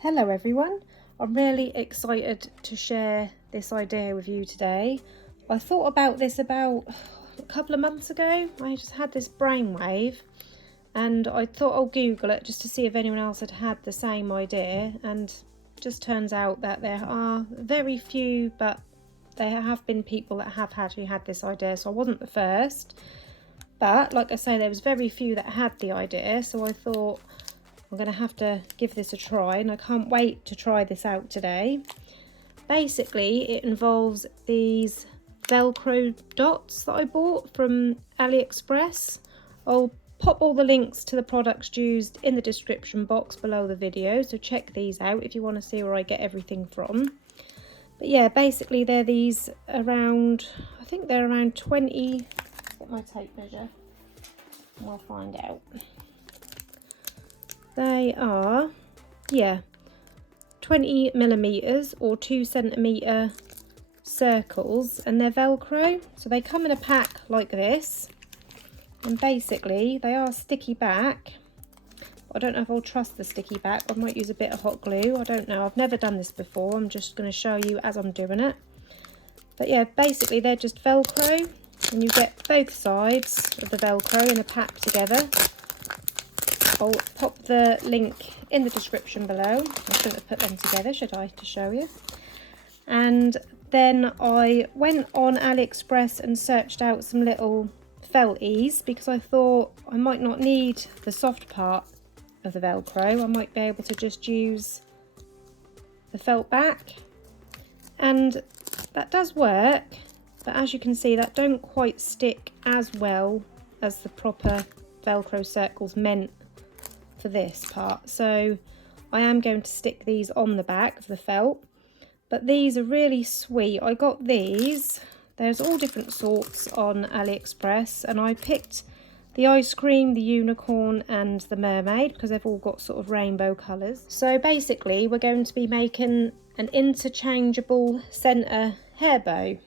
Hello everyone, I'm really excited to share this idea with you today. I thought about this about a couple of months ago. I just had this brainwave and I thought I'll Google it just to see if anyone else had had the same idea, and it just turns out that there are very few, but there have been people that have actually had this idea, so I wasn't the first. But like I say, there was very few that had the idea, so I thought I'm going to have to give this a try, and I can't wait to try this out today. Basically, it involves these Velcro dots that I bought from AliExpress. I'll pop all the links to the products used in the description box below the video, so check these out if you want to see where I get everything from. But yeah, basically they're these around, I think they're around 20, get my tape measure and we'll find out. They are, 20 millimeters or 2 centimeter circles, and they're Velcro. So they come in a pack like this, and basically they are sticky back. I don't know if I'll trust the sticky back. I might use a bit of hot glue. I don't know. I've never done this before. I'm just going to show you as I'm doing it. But yeah, basically they're just Velcro, and you get both sides of the Velcro in a pack together. I'll pop the link in the description below. I shouldn't have put them together, should I, to show you. And then I went on AliExpress and searched out some little felties, because I thought I might not need the soft part of the Velcro. I might be able to just use the felt back. And that does work, but as you can see, that don't quite stick as well as the proper Velcro circles meant for this part. So I am going to stick these on the back of the felt, but these are really sweet. I got these, there's all different sorts on AliExpress, and I picked the ice cream, the unicorn and the mermaid because they've all got sort of rainbow colours. So basically we're going to be making an interchangeable centre hair bow,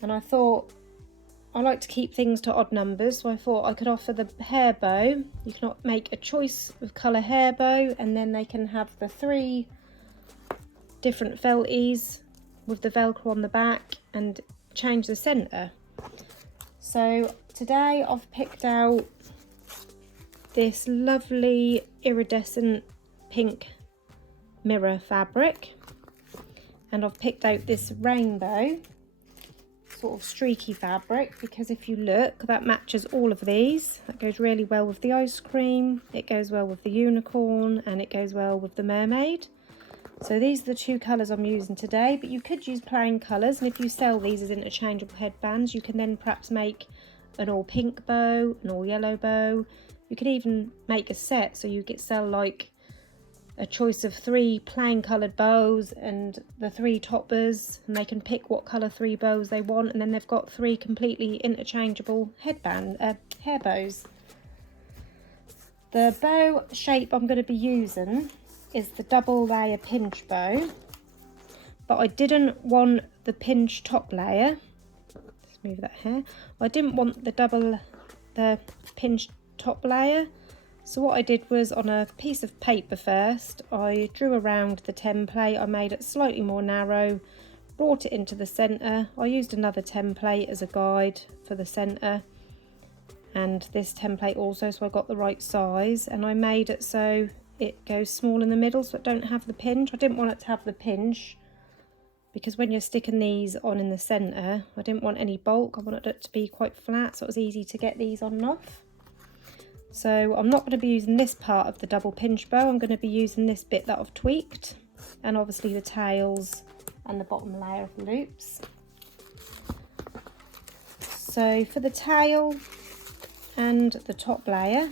and I thought I like to keep things to odd numbers, so I thought I could offer the hair bow. You can make a choice of colour hair bow, and then they can have the 3 different felties with the Velcro on the back and change the centre. So today I've picked out this lovely iridescent pink mirror fabric, and I've picked out this rainbow sort of streaky fabric, because if you look, that matches all of these. That goes really well with the ice cream, it goes well with the unicorn, and it goes well with the mermaid. So these are the 2 colours I'm using today, but you could use plain colours, and if you sell these as interchangeable headbands, you can then perhaps make an all pink bow, an all yellow bow. You could even make a set, so you could sell like a choice of 3 plain coloured bows and the 3 toppers, and they can pick what colour 3 bows they want, and then they've got 3 completely interchangeable hair bows. The bow shape I'm going to be using is the double layer pinch bow, but I didn't want the pinch top layer. Let's move that here. I didn't want the pinch top layer. So what I did was, on a piece of paper first, I drew around the template. I made it slightly more narrow, brought it into the centre. I used another template as a guide for the centre, and this template also, so I got the right size, and I made it so it goes small in the middle, so it don't have the pinch. I didn't want it to have the pinch because when you're sticking these on in the centre, I didn't want any bulk. I wanted it to be quite flat, so it was easy to get these on and off. So I'm not going to be using this part of the double pinch bow. I'm going to be using this bit that I've tweaked, and obviously the tails and the bottom layer of the loops. So for the tail and the top layer,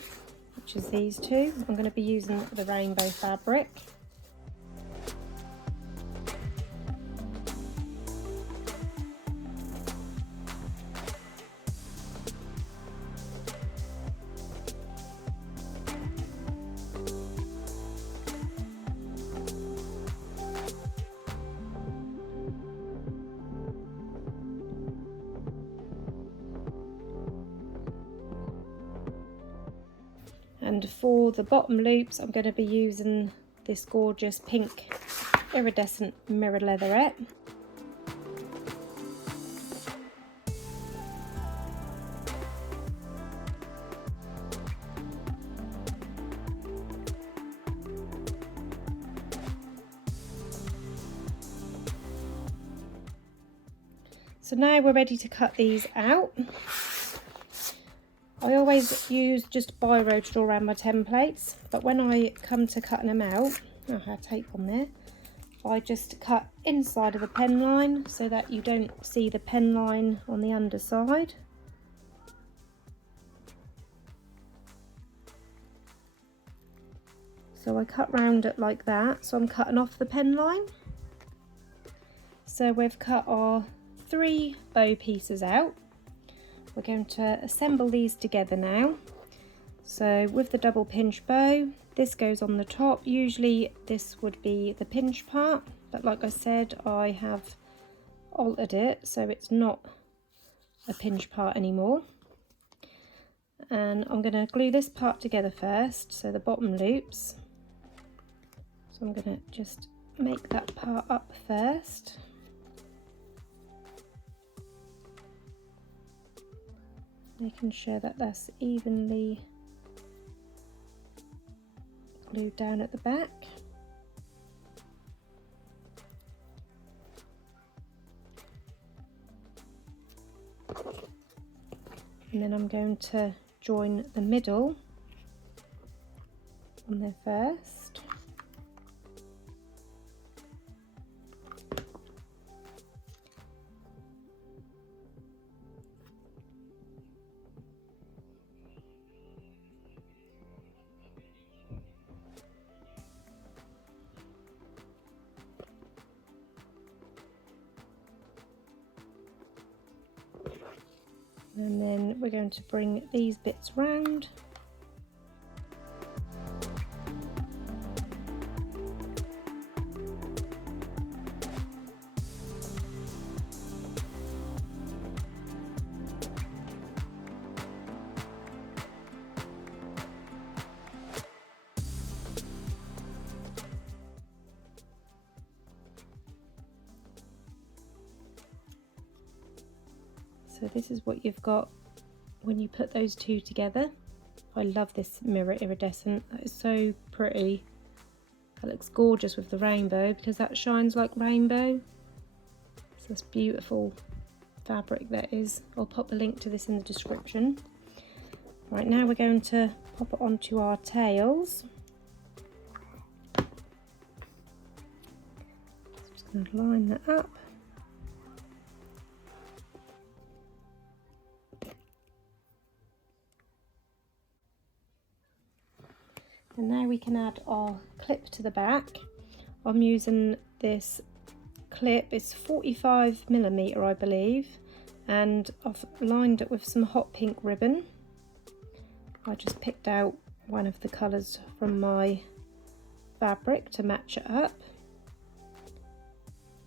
which is these 2, I'm going to be using the rainbow fabric. And for the bottom loops, I'm going to be using this gorgeous pink iridescent mirror leatherette. So now we're ready to cut these out. I always use just biro to draw around my templates, but when I come to cutting them out, I have tape on there, I just cut inside of the pen line so that you don't see the pen line on the underside. So I cut round it like that, so I'm cutting off the pen line. So we've cut our 3 bow pieces out. We're going to assemble these together now. So with the double pinch bow, this goes on the top. Usually this would be the pinch part, but like I said, I have altered it so it's not a pinch part anymore. And I'm going to glue this part together first, so the bottom loops. So I'm going to just make that part up first. Making sure that that's evenly glued down at the back. And then I'm going to join the middle on there first. And then we're going to bring these bits round. So this is what you've got when you put those two together. I love this mirror iridescent. That is so pretty. That looks gorgeous with the rainbow because that shines like rainbow. So that's beautiful fabric that is. I'll pop a link to this in the description. Right, now we're going to pop it onto our tails. Just going to line that up. And now we can add our clip to the back. I'm using this clip, it's 45mm I believe, and I've lined it with some hot pink ribbon. I just picked out one of the colours from my fabric to match it up.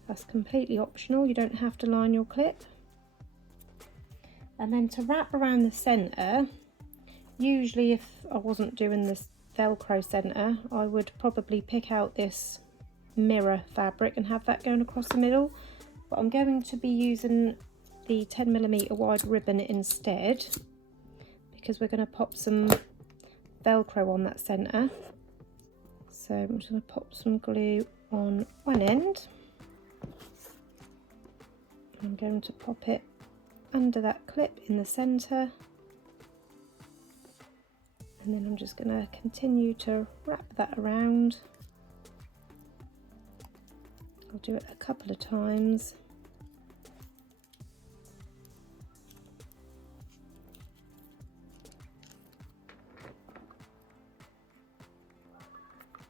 That's completely optional, you don't have to line your clip. And then to wrap around the centre, usually if I wasn't doing this Velcro centre, I would probably pick out this mirror fabric and have that going across the middle, but I'm going to be using the 10mm wide ribbon instead because we're going to pop some Velcro on that centre. So I'm just going to pop some glue on one end. I'm going to pop it under that clip in the centre. And then I'm just going to continue to wrap that around. I'll do it a couple of times.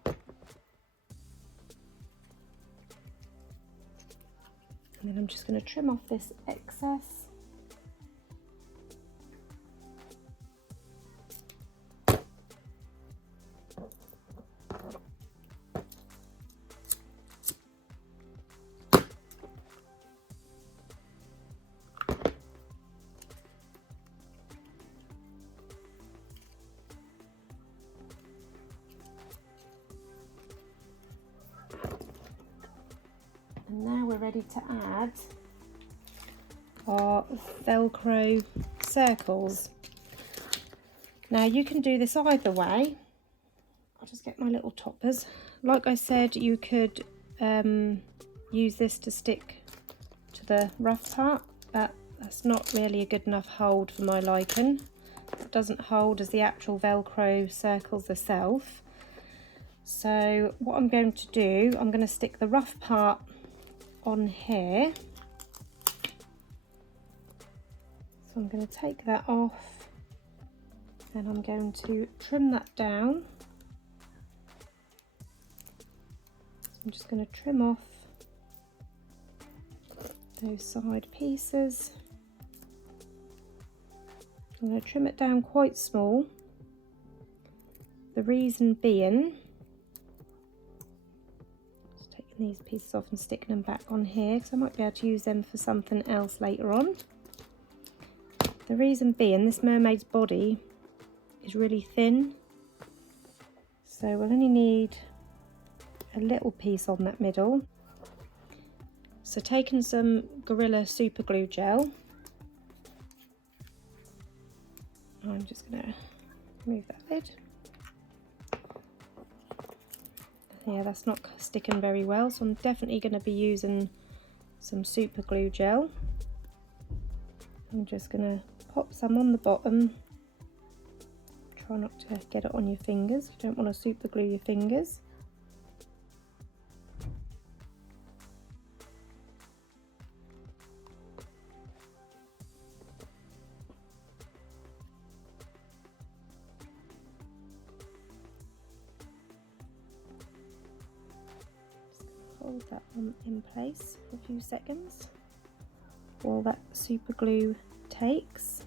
And then I'm just going to trim off this excess. ready to add our Velcro circles. Now you can do this either way. I'll just get my little toppers. Like I said, you could use this to stick to the rough part, but that's not really a good enough hold for my liking. It doesn't hold as the actual Velcro circles themselves. So what I'm going to do, I'm going to stick the rough part on here. So I'm going to take that off and I'm going to trim that down. So I'm just going to trim off those side pieces. I'm going to trim it down quite small. The reason being, just taking these pieces off and sticking them back on here because I might be able to use them for something else later on. The reason being, this mermaid's body is really thin, so we'll only need a little piece on that middle. So taking some Gorilla super glue gel, I'm just going to remove that lid. Yeah, that's not sticking very well, so I'm definitely going to be using some super glue gel. I'm just going to pop some on the bottom. Try not to get it on your fingers. You don't want to super glue your fingers. Hold that one in place for a few seconds while that super glue takes.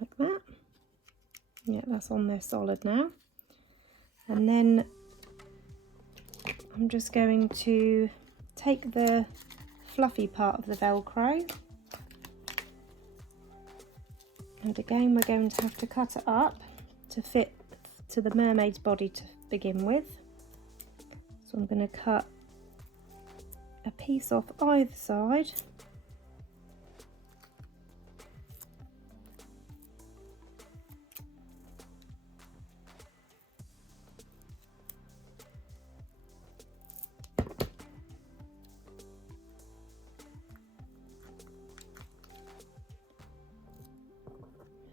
Like that. Yeah, that's on there solid now. And then I'm just going to take the fluffy part of the Velcro, and again we're going to have to cut it up to fit to the mermaid's body to begin with. So I'm going to cut a piece off either side.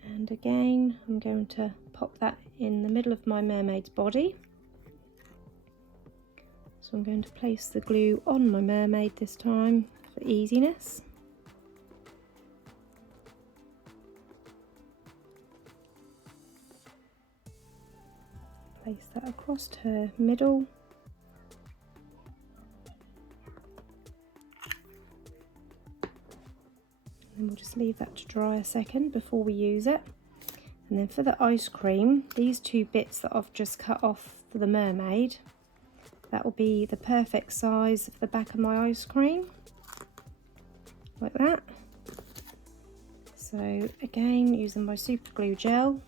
And again, I'm going to pop that in the middle of my mermaid's body. So I'm going to place the glue on my mermaid this time for easiness. Place that across her middle. And we'll just leave that to dry a second before we use it. And then for the ice cream, these two bits that I've just cut off for the mermaid, that will be the perfect size of the back of my ice cream, like that. So again, using my super glue gel,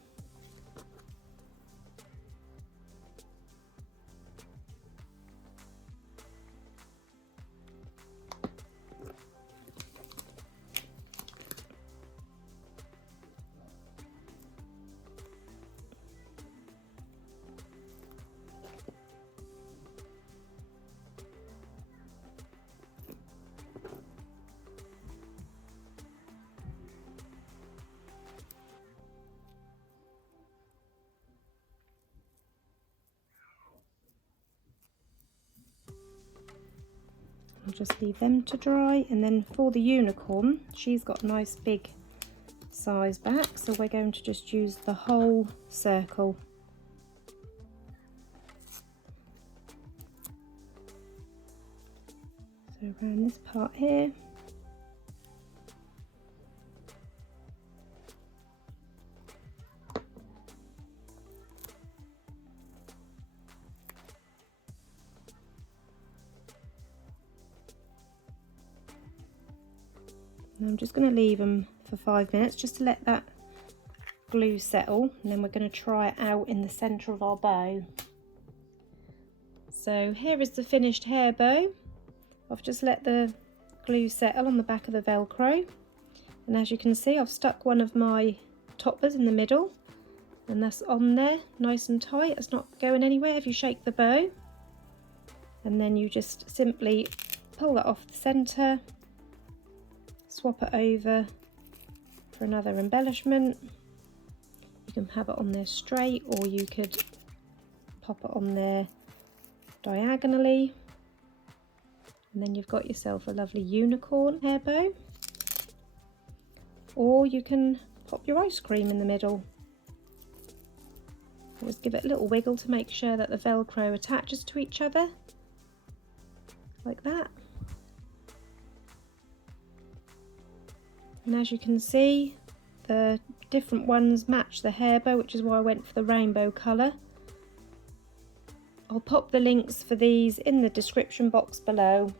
I'll just leave them to dry. And then for the unicorn, she's got a nice big size back, so we're going to just use the whole circle. So around this part here. And I'm just going to leave them for 5 minutes just to let that glue settle, and then we're going to try it out in the centre of our bow. So here is the finished hair bow. I've just let the glue settle on the back of the Velcro, and as you can see I've stuck one of my toppers in the middle, and that's on there nice and tight. It's not going anywhere if you shake the bow, and then you just simply pull that off the centre, swap it over for another embellishment. You can have it on there straight, or you could pop it on there diagonally, and then you've got yourself a lovely unicorn hair bow. Or you can pop your ice cream in the middle. Always give it a little wiggle to make sure that the Velcro attaches to each other, like that. And as you can see, the different ones match the hair bow, which is why I went for the rainbow colour. I'll pop the links for these in the description box below.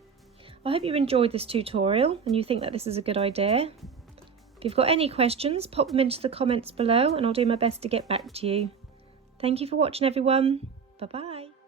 I hope you enjoyed this tutorial and you think that this is a good idea. If you've got any questions, pop them into the comments below and I'll do my best to get back to you. Thank you for watching, everyone. Bye bye.